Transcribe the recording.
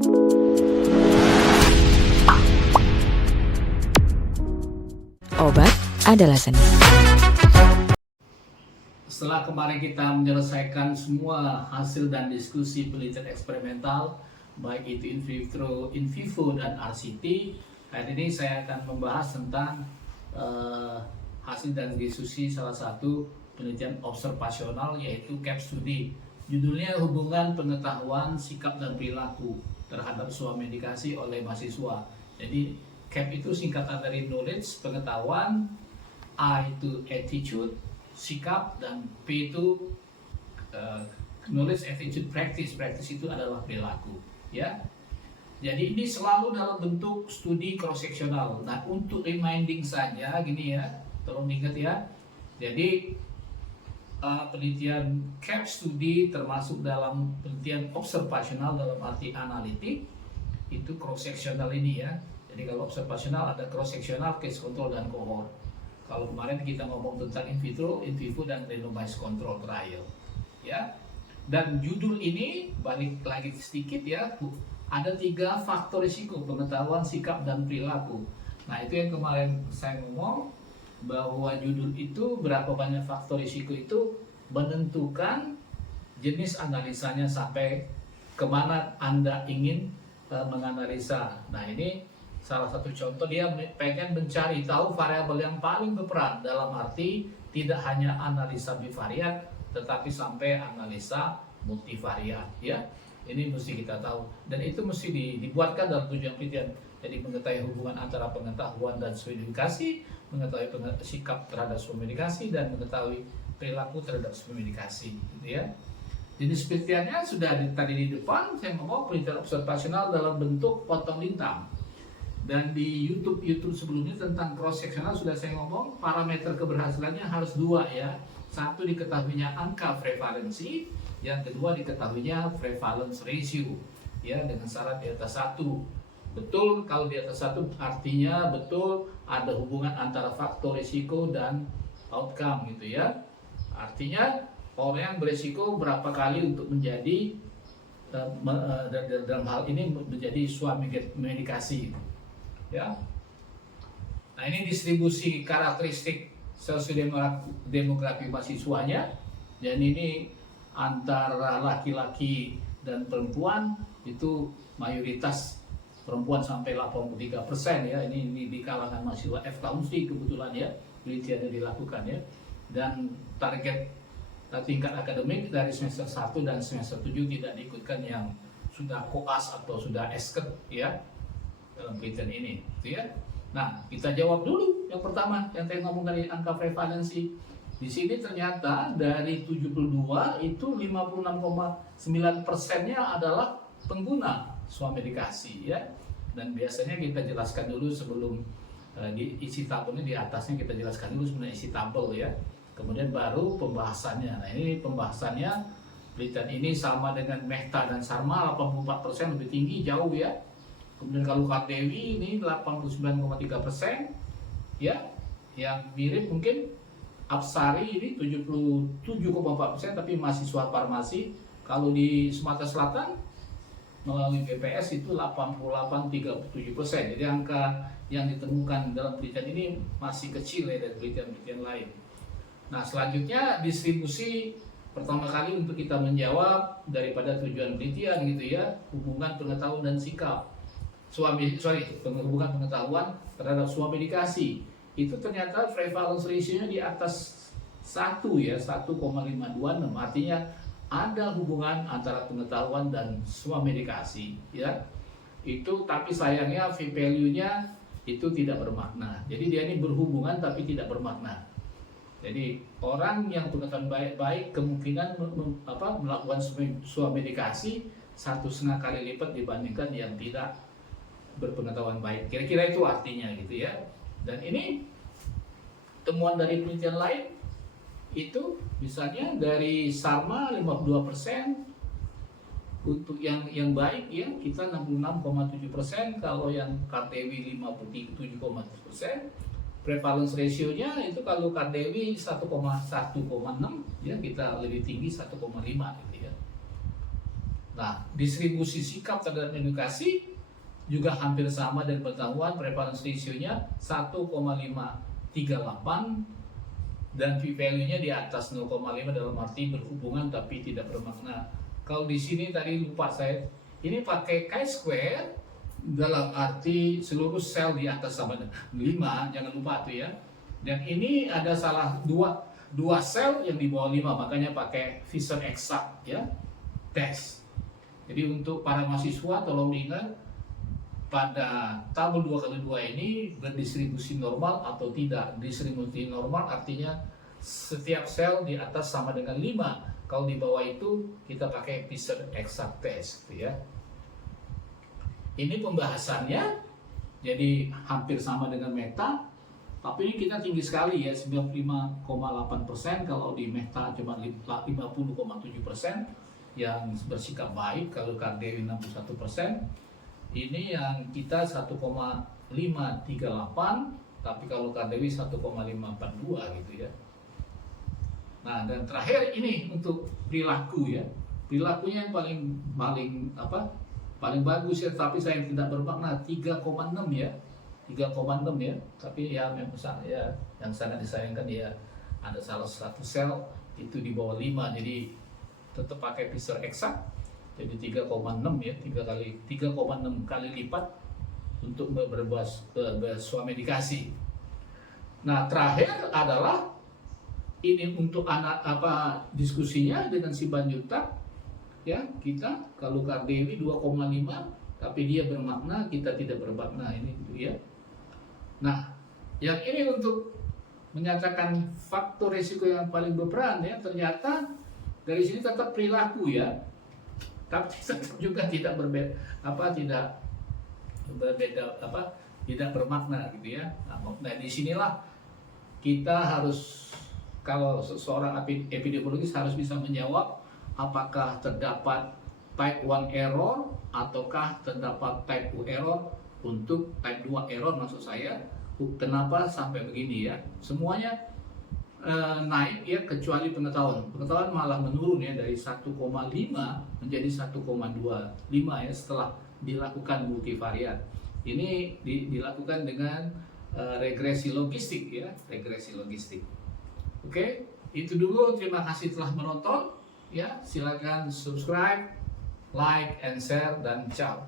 Obat adalah seni. Setelah kemarin kita menyelesaikan semua hasil dan diskusi penelitian eksperimental, baik itu in vitro, in vivo, dan RCT, hari ini saya akan membahas tentang hasil dan diskusi salah satu penelitian observasional, yaitu CAP Study. Judulnya hubungan pengetahuan, sikap, dan perilaku terhadap sebuah medikasi oleh mahasiswa. Jadi CAP itu singkatan dari knowledge, pengetahuan, A itu attitude, sikap, dan P itu knowledge, attitude, practice. Practice itu adalah perilaku, ya. Jadi ini selalu dalam bentuk studi cross sectional. Nah, untuk reminding saja gini ya, tolong diingat ya. Jadi penelitian CAP Study termasuk dalam penelitian observasional dalam arti analitik, itu cross sectional ini ya. Jadi kalau observasional ada cross sectional, case control, dan cohort. Kalau kemarin kita ngomong tentang in vitro, in vivo, dan randomized control trial, ya. Dan judul ini balik lagi sedikit ya, ada 3 faktor risiko: pengetahuan, sikap, dan perilaku. Nah, itu yang kemarin saya ngomong bahwa judul itu berapa banyak faktor risiko itu menentukan jenis analisanya sampai kemana Anda ingin menganalisa. Nah, ini salah satu contoh, dia pengen mencari tahu variabel yang paling berperan, dalam arti tidak hanya analisa bivariat tetapi sampai analisa multivariat, ya. Ini mesti kita tahu, dan itu mesti dibuatkan dalam tujuan penelitian. Jadi mengetahui hubungan antara pengetahuan dan sebuah medikasi, mengetahui sikap terhadap sebuah medikasi, dan mengetahui perilaku terhadap sebuah medikasi, gitu ya. Jenis penelitiannya sudah tadi di depan saya ngomong, penelitian observasional dalam bentuk potong lintang. Dan di YouTube sebelumnya tentang cross sectional sudah saya ngomong, parameter keberhasilannya harus 2 ya. Satu, diketahuinya angka prevalensi, yang kedua diketahuinya prevalence ratio, ya, dengan syarat di atas 1. Betul, kalau di atas 1 artinya betul ada hubungan antara faktor risiko dan outcome, gitu ya. Artinya orang yang berisiko berapa kali untuk menjadi dalam hal ini menjadi suami medikasi, ya. Nah, ini distribusi karakteristik sosiodemografi mahasiswanya, dan ini antara laki-laki dan perempuan itu mayoritas perempuan sampai 83% ya. Ini di kalangan mahasiswa FKUNSI kebetulan ya, penelitiannya dilakukan ya. Dan target tingkat akademik dari semester 1 dan semester 7 tidak diikutkan yang sudah koas atau sudah esket ya dalam penelitian ini, gitu ya. Nah, kita jawab dulu yang pertama, yang saya ngomong dari angka prevalensi. Di sini ternyata dari 72 itu 56,9%-nya adalah pengguna suami medikasi ya. Dan biasanya kita jelaskan dulu sebelum di isi tabelnya, di atasnya kita jelaskan dulu sebenarnya isi tabel ya. Kemudian baru pembahasannya. Nah, ini pembahasannya, penelitian ini sama dengan Mehta dan Sharma, 84%, lebih tinggi jauh ya. Kemudian kalau Kardewi ini 89,3% ya. Yang mirip mungkin Apsari ini 77,4%, tapi mahasiswa farmasi. Kalau di Sumatera Selatan melalui BPS itu 88,37%. Jadi angka yang ditemukan dalam penelitian ini masih kecil ya dari penelitian-penelitian lain. Nah, selanjutnya distribusi pertama kali untuk kita menjawab daripada tujuan penelitian, gitu ya, hubungan pengetahuan dan sikap. Hubungan pengetahuan terhadap sebuah medikasi. Itu ternyata prevalence ratio-nya di atas 1 ya, 1,526. Artinya ada hubungan antara pengetahuan dan sebuah medikasi ya. Itu, tapi sayangnya p-value-nya itu tidak bermakna. Jadi dia ini berhubungan tapi tidak bermakna. Jadi orang yang pengetahuan baik kemungkinan melakukan sebuah medikasi 1,5 kali lipat dibandingkan yang tidak berpengetahuan baik. Kira-kira itu artinya, gitu ya. Dan ini temuan dari penelitian lain itu misalnya dari Sharma 52%, untuk yang baik ya kita 66,7%, kalau yang Kardewi 57,7%. Prevalence ratio-nya itu kalau Kardewi 1,6 ya, kita lebih tinggi 1,5 gitu ya. Nah, distribusi sikap terhadap edukasi juga hampir sama dan pengetahuan, prevalence ratio-nya 1,538 dan p-value-nya di atas 0,5 dalam arti berhubungan tapi tidak bermakna. Kalau di sini tadi lupa saya, ini pakai chi-square dalam arti seluruh sel di atas sama dengan 5, jangan lupa tuh ya. Dan ini ada salah dua sel yang di bawah 5, makanya pakai Fisher exact ya, tes. Jadi untuk para mahasiswa tolong ingat pada tabel 2x2 ini berdistribusi normal atau tidak. Distribusi normal artinya setiap sel di atas sama dengan 5. Kalau di bawah itu kita pakai Fisher exact test gitu ya. Ini pembahasannya jadi hampir sama dengan Meta, tapi ini kita tinggi sekali ya, 95,8%. Kalau di Meta cuma 50,7% yang bersikap baik. Kalau Kardewi 61%. Ini yang kita 1,538, tapi kalau Kardewi 1,542 gitu ya. Nah, dan terakhir ini untuk perilaku ya. Perilakunya yang paling bagus ya, tapi saya tidak bermakna 3,6 ya. 3,6 ya. Tapi ya memang yang sangat disayangkan ya, ada salah satu sel itu di bawah 5, jadi tetap pakai Fisher exact. Jadi 3,6 ya, 3,6 kali lipat untuk bersuah medikasi. Nah, terakhir adalah ini untuk anak diskusinya dengan si Banjutak ya, kita kalau Kardewi 2,5 tapi dia bermakna, kita tidak bermakna ini gitu ya. Nah, yang ini untuk menyatakan faktor risiko yang paling berperan ya, ternyata dari sini tetap perilaku ya, tapi tetap juga tidak bermakna gitu ya. Nah, disinilah kita harus, kalau seorang epidemiologis harus bisa menjawab apakah terdapat type 1 error ataukah terdapat type 2 error. Untuk type 2 error maksud saya, kenapa sampai begini ya, semuanya naik ya kecuali pengetahuan malah menurun ya, dari 1,5 menjadi 1,25 ya setelah dilakukan multivariat. Ini dilakukan dengan regresi logistik ya, regresi logistik. Oke, itu dulu. Terima kasih telah menonton ya, silakan subscribe, like and share, dan ciao.